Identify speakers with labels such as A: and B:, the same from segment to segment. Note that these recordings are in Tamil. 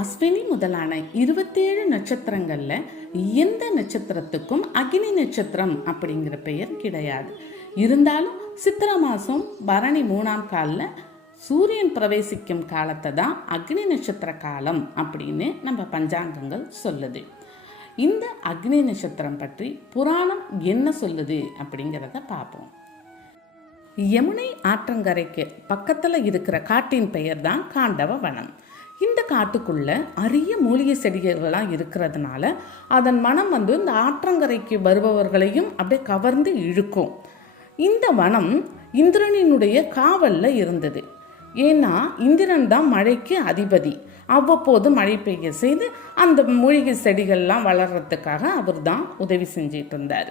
A: அஸ்வினி முதலான இருபத்தேழு நட்சத்திரங்களில் எந்த நட்சத்திரத்துக்கும் அக்னி நட்சத்திரம் அப்படிங்கிற பெயர் கிடையாது. இருந்தாலும் சித்திரை மாதம் பரணி மூணாம் காலில் சூரியன் பிரவேசிக்கும் காலத்தை தான் அக்னி நட்சத்திர காலம் அப்படின்னு நம்ம பஞ்சாங்கங்கள் சொல்லுது. இந்த அக்னி நட்சத்திரம் பற்றி புராணம் என்ன சொல்லுது அப்படிங்கிறத பார்ப்போம். யமுனை ஆற்றங்கரைக்கு பக்கத்தில் இருக்கிற காட்டின் பெயர் தான் காண்டவ வனம். இந்த காட்டுக்குள்ளே அரிய மூலிகை செடிகள்லாம் இருக்கிறதுனால அதன் மனம் வந்து இந்த ஆற்றங்கரைக்கு வருபவர்களையும் அப்படியே கவர்ந்து இழுக்கும். இந்த வனம் இந்திரனினுடைய காவலில் இருந்தது. ஏன்னா இந்திரன் தான் மழைக்கு அதிபதி. அவ்வப்போது மழை பெய்ய செய்து அந்த மூலிகை செடிகள்லாம் வளர்றதுக்காக அவர் தான் உதவி செஞ்சிட்டு இருந்தார்.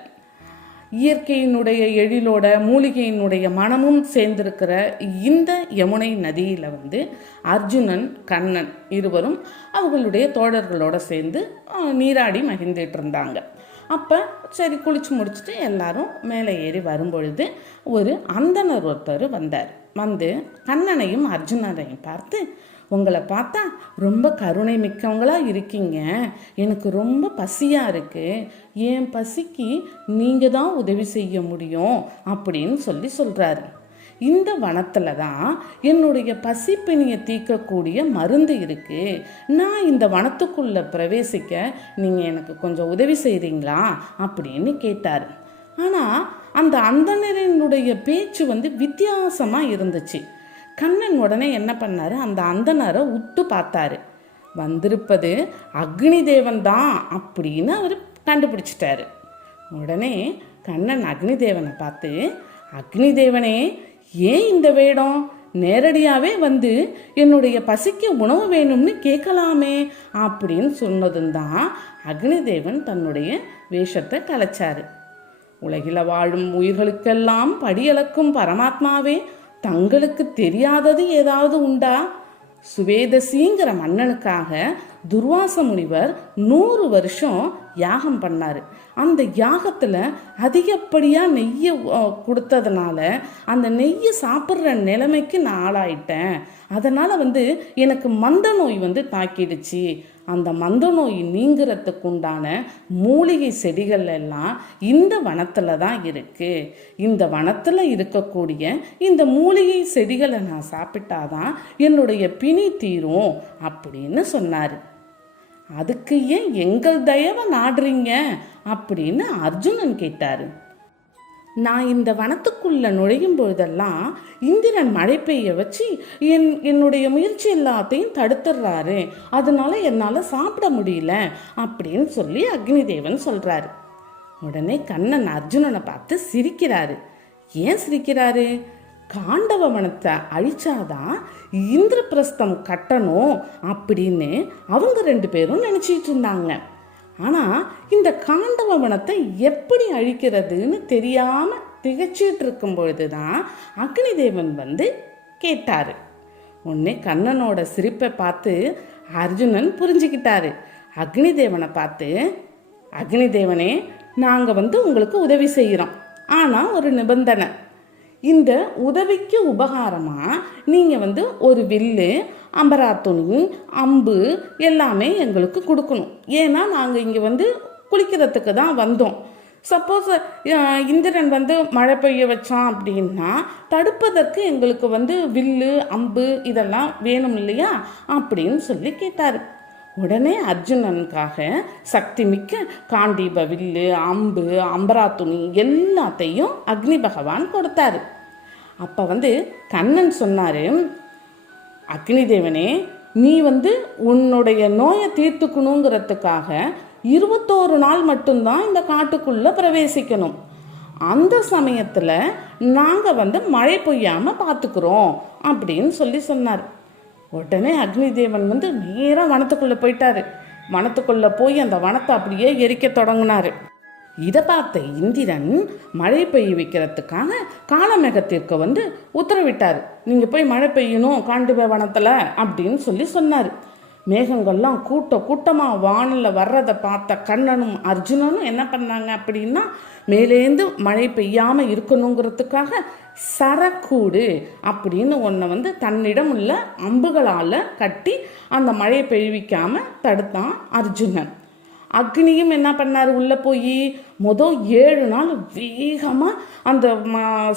A: இயற்கையினுடைய எழிலோட மூலிகையினுடைய மனமும் சேர்ந்திருக்கிற இந்த யமுனை நதியில் வந்து அர்ஜுனன் கண்ணன் இருவரும் அவர்களுடைய தோழர்களோட சேர்ந்து நீராடி மகிழ்ந்துட்டு இருந்தாங்க அப்போ சரி குளிச்சு முடிச்சுட்டு எல்லாரும் மேலே ஏறி வரும்பொழுது ஒரு அந்தனர் ஒருத்தர் வந்தார். வந்து கண்ணனையும் அர்ஜுனனையும் பார்த்து உங்களை பார்த்தா ரொம்ப கருணை மிக்கவங்களாக இருக்கீங்க. எனக்கு ரொம்ப பசியாக இருக்குது என் பசிக்கு நீங்கள் தான் உதவி செய்ய முடியும் அப்படின்னு சொல்லி சொல்கிறாரு இந்த வனத்தில் தான் என்னுடைய பசிப்பினியை தீர்க்கக்கூடிய மருந்து இருக்குது நான் இந்த வனத்துக்குள்ளே பிரவேசிக்க நீங்கள் எனக்கு கொஞ்சம் உதவி செய்கிறீங்களா அப்படின்னு கேட்டார். ஆனால் அந்த அந்தணரினுடைய பேச்சு வந்து வித்தியாசமாக இருந்துச்சு. கண்ணன் உடனே என்ன பண்ணாரு? அந்த அந்தனரை உத்து பார்த்தாரு. வந்திருப்பது அக்னி தேவன் தான் அப்படின்னு அவர் கண்டுபிடிச்சிட்டாரு. உடனே கண்ணன் அக்னி தேவனை பார்த்து அக்னி தேவனே ஏன் இந்த வேடம்? நேரடியாகவே வந்து என்னுடைய பசிக்கு உணவு வேணும்னு கேட்கலாமே அப்படின்னு சொன்னதும் தான் அக்னிதேவன் தன்னுடைய வேஷத்தை கலைச்சாரு. உலகில வாழும் உயிர்களுக்கெல்லாம் படியளக்கும் பரமாத்மாவே தங்களுக்கு தெரியாதது ஏதாவது உண்டா? சுவேதசிங்கிற மன்னனுக்காக துர்வாச முனிவர் நூறு வருஷம் யாகம் பண்ணார். அந்த யாகத்தில் அதிகப்படியாக நெய்யை கொடுத்ததுனால அந்த நெய்யை சாப்பிட்ற நிலைமைக்கு நான் ஆளாயிட்டேன். அதனால் வந்து எனக்கு மந்த நோய் வந்து தாக்கிடுச்சு. அந்த மந்த நோய் நீங்கிறதுக்கு உண்டான மூலிகை செடிகள் எல்லாம் இந்த வனத்தில் தான் இருக்குது இந்த வனத்தில் இருக்கக்கூடிய இந்த மூலிகை செடிகளை நான் சாப்பிட்டாதான் என்னுடைய பிணி தீரும் அப்படின்னு சொன்னார். அதுக்கு ஏன் எங்கள் தயவை நாடுறீங்க? அப்படின்னு அர்ஜுனன் கேட்டார். நான் இந்த வனத்துக்குள்ளே நுழையும் பொழுதெல்லாம் இந்திரன் மழை பெய்ய வச்சு என் என்னுடைய முயற்சி எல்லாத்தையும் தடுத்துடுறாரு. அதனால என்னால் சாப்பிட முடியல அப்படின்னு சொல்லி அக்னிதேவன் சொல்கிறாரு உடனே கண்ணன் அர்ஜுனனை பார்த்து சிரிக்கிறாரு. ஏன் சிரிக்கிறாரு? காண்டவ வனத்தை அழிச்சாதான் இந்திரபிரஸ்தம் கட்டணும் அப்படின்னு அவங்க ரெண்டு பேரும் நினச்சிட்டு இருந்தாங்க. ஆனால் இந்த காண்டவ வனத்தை எப்படி அழிக்கிறதுன்னு தெரியாமல் திகச்சிட்டு இருக்கும் பொழுது தான் அக்னிதேவன் வந்து கேட்டார். உடனே கண்ணனோட சிரிப்பை பார்த்து அர்ஜுனன் புரிஞ்சுக்கிட்டாரு. அக்னிதேவனை பார்த்து அக்னிதேவனே நாங்கள் வந்து உங்களுக்கு உதவி செய்கிறோம் ஆனால் ஒரு நிபந்தனை. இந்த உதவிக்கு உபகாரமாக நீங்கள் வந்து ஒரு வில்லு அம்பரா துணி அம்பு எல்லாமே எங்களுக்கு கொடுக்கணும். ஏன்னா நாங்கள் இங்கே வந்து குளிக்கிறதுக்கு தான் வந்தோம். சப்போஸ் இந்திரன் வந்து மழை பெய்ய வச்சான் அப்படின்னா தடுப்பதற்கு எங்களுக்கு வந்து வில்லு அம்பு இதெல்லாம் வேணும் இல்லையா? அப்படின்னு சொல்லி கேட்டார். உடனே அர்ஜுனனுக்காக சக்தி மிக்க காண்டீப வில்லு அம்பு அம்பரா துணி எல்லாத்தையும் அக்னி பகவான் கொடுத்தாரு. அப்போ வந்து கண்ணன் சொன்னார் அக்னி தேவனே நீ வந்து உன்னுடைய நோயை தீர்த்துக்கணுங்கிறதுக்காக இருபத்தோரு நாள் மட்டும்தான் இந்த காட்டுக்குள்ளே பிரவேசிக்கணும். அந்த சமயத்தில் நாங்கள் வந்து மழை பெய்யாமல் பார்த்துக்குறோம் அப்படின்னு சொல்லி சொன்னார். உடனே அக்னி தேவன் வந்து நேராக வனத்துக்குள்ளே போயிட்டாரு. வனத்துக்குள்ளே போய் அந்த வனத்தை அப்படியே எரிக்க தொடங்கினார். இதை பார்த்த இந்திரன் மழை பெய்ய வைக்கிறதுக்காக காலமேகத்திற்கு வந்து உத்தரவிட்டார். நீங்கள் போய் மழை பெய்யணும் காண்டிப வனத்தில் அப்படின்னு சொல்லி சொன்னார். மேகங்கள்லாம் கூட்ட கூட்டமாக வானில் வர்றதை பார்த்த கண்ணனும் அர்ஜுனனும் என்ன பண்ணாங்க அப்படின்னா மேலேந்து மழை பெய்யாமல் இருக்கணுங்கிறதுக்காக சரக்கூடு அப்படின்னு ஒன்றை வந்து தன்னிடம் உள்ள அம்புகளால் கட்டி அந்த மழையை பெய்விக்காமல் தடுத்தான் அர்ஜுனன். அக்னியும் என்ன பண்ணார்? உள்ளே போய் மொதல் ஏழு நாள் வேகமாக அந்த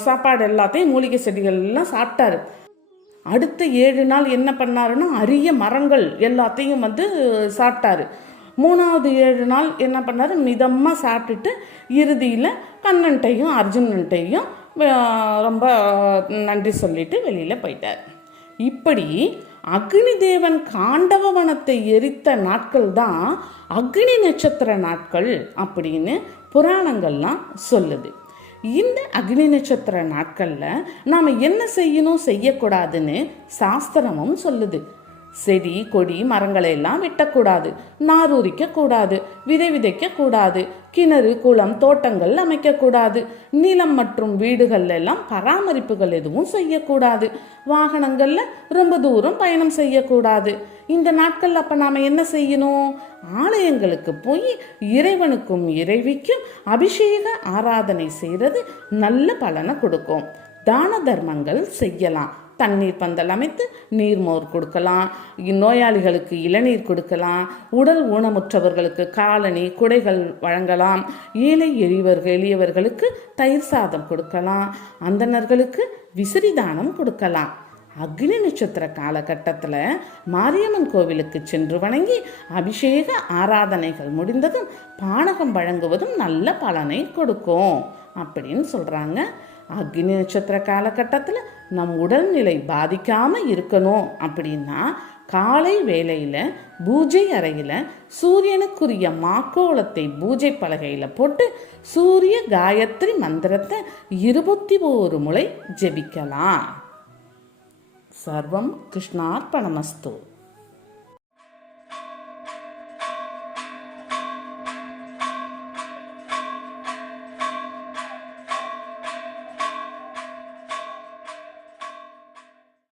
A: சாப்பாடு எல்லாத்தையும் மூலிகை செடிகள் எல்லாம் சாப்பிட்டாரு. அடுத்த ஏழு நாள் என்ன பண்ணாருன்னா அரிய மரங்கள் எல்லாத்தையும் வந்து சாப்பிட்டாரு. மூணாவது ஏழு நாள் என்ன பண்ணாரு? மிதமாக சாப்பிட்டுட்டு இறுதியில் கண்ணன்ட்டையும் அர்ஜுனன்ட்டையும் ரொம்ப நன்றி சொல்லிட்டு வெளியில் போயிட்டார். இப்படி அக்னி தேவன் காண்டவ வனத்தை எரித்த நாட்கள் தான் அக்னி நட்சத்திர நாட்கள் அப்படின்னு புராணங்கள்லாம் சொல்லுது. இந்த அக்னி நட்சத்திர நாட்களில் நாம் என்ன செய்யணும் செய்யக்கூடாதுன்னு சாஸ்திரமும் சொல்லுது. செடி கொடி மரங்களை எல்லாம் வெட்டக்கூடாது. நார் உரிக்கக்கூடாது விதை விதைக்கக்கூடாது. கிணறு குளம் தோட்டங்கள் அமைக்கக்கூடாது. நிலம் மற்றும் வீடுகள் எல்லாம் பராமரிப்புகள் எதுவும் செய்யக்கூடாது. வாகனங்களில் ரொம்ப தூரம் பயணம் செய்யக்கூடாது. இந்த நாட்கள் அப்போ நாம் என்ன செய்யணும்? ஆலயங்களுக்கு போய் இறைவனுக்கும் இறைவிக்கும் அபிஷேக ஆராதனை செய்கிறது நல்ல பலனை கொடுக்கும். தான தர்மங்கள் செய்யலாம். தண்ணீர் பந்தல் அமைத்து நீர்மோர் கொடுக்கலாம். நோயாளிகளுக்கு இளநீர் கொடுக்கலாம். உடல் ஊனமுற்றவர்களுக்கு காலணி குடைகள் வழங்கலாம். ஏழை எளியவர்கள் எளியவர்களுக்கு தயிர் சாதம் கொடுக்கலாம். அந்தணர்களுக்கு விசிறி தானம் கொடுக்கலாம். அக்னி நட்சத்திர காலகட்டத்தில் மாரியம்மன் கோவிலுக்கு சென்று வணங்கி அபிஷேக ஆராதனைகள் முடிந்ததும் பானகம் வழங்குவதும் நல்ல பலனை கொடுக்கும் அப்படின்னு சொல்கிறாங்க அக்னி நட்சத்திர காலகட்டத்தில் நம் உடல்நிலை பாதிக்காமல் இருக்கணும் அப்படின்னா காலை வேளையில் பூஜை அறையில் சூரியனுக்குரிய மாக்கோலத்தை பூஜை பலகையில் போட்டு சூரிய காயத்ரி மந்திரத்தை இருபத்தி ஓரு முறை ஜெபிக்கலாம். சர்வம் கிருஷ்ணார்ப்பணமஸ்து